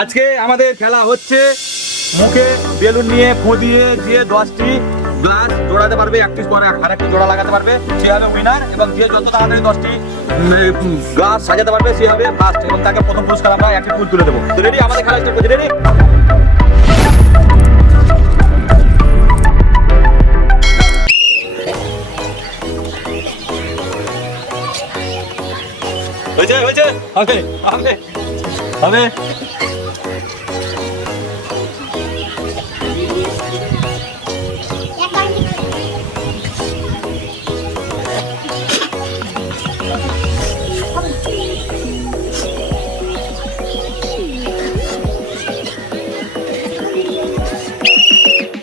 আজকে আমাদের খেলা হচ্ছে। মুখে বেলুন নিয়ে ফু দিয়ে দশটি গ্লাস জোড়াতে পারবে, একটি পরে আর একটি জোড়া লাগাতে পারবে, সে হবে উইনার এবং যে যত তাড়াতাড়ি দশটি গ্লাস সাজাতে পারবে, সে হবে ফার্স্ট এবং তাকে প্রথম পুরস্কার আমরা একটি ফুল তুলে দেবো। রেডি আমাদের খেলা স্টার্ট করছি রেডি হয়েছে। হয়েছে হবে। হবে।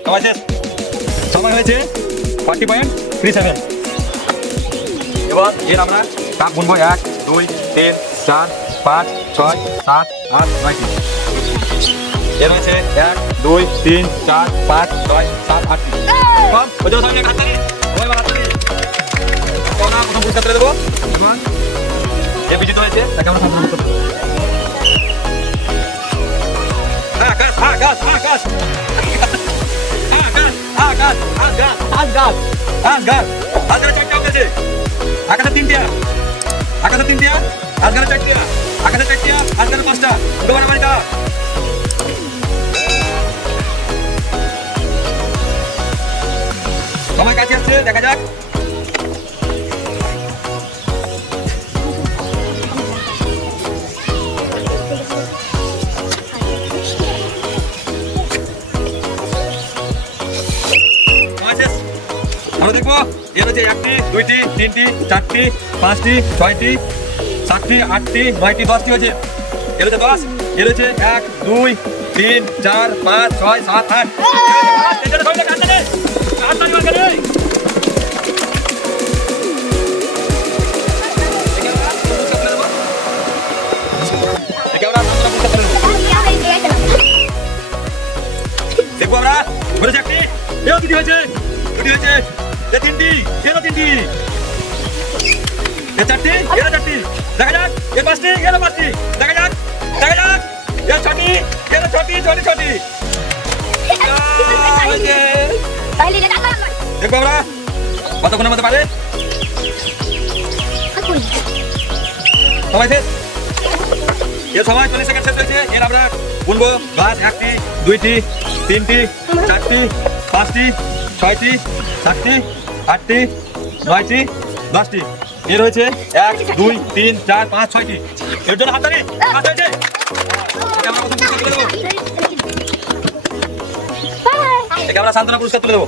Молодец. Самое главное. Пошли поем. Крисами. চার পাঁচ ছয় সাত আট নয়টি এর হয়েছে এক দুই তিন চার পাঁচ ছয় সাত আটটি কম ওই যে সবাই হাত তালি সবাই এবার হাত তালি আমরা প্রথম পুরস্কার তুলে দেবো যে বিজিত হয়েছে তাকে আমরা সম্মান করব আকাশ আকাশ আকাশ। আকাশ আকাশ আকাশ। আকাশ আকাশে। আকাশে আকাশে তিনটিয়া আজগানে চারটিয়া আকাশে চারটিয়া আজগানে পাঁচটা। দোকানে বাড়িটা সময় কাছে আসছে, দেখা যাক। দেখব। এর হচ্ছে একটি দুইটি তিনটি চারটি পাঁচটি ছয়টি সাতটি আটটি নয়টি দশটি হয়েছে। এর হচ্ছে দশ এর হচ্ছে এক দুই তিন চার পাঁচ ছয় সাত আট। দেখব আমরা। ঘুরেছে একটি এও দুটি হয়েছে। দুটি হয়েছে। এ তিনটি এরও তিনটি। এ চারটি এরও চারটি। দেখা যাক এ পাঁচটি এরও পাঁচটি। দেখা যাক দেখা যাক। এ ছটি এরও ছটি ছটি ছটি। দেখব আমরা। কতক্ষণের মধ্যে পারে সবাই শেষ। এর সময় চল্লিশ সেকেন্ড শেষ হয়েছে। এর আমরা গুনবো। গাছ একটি, দুইটি, তিনটি, চারটি, পাঁচটি ছয়টি সাতটি আটটি নয়টি দশটি। এর হয়েছে এক দুই তিন চার পাঁচ ছয়টি। এর জন্য হাতারি হাতারি আমরা সান্ত্বনা পুরস্কার তুলে দেবো।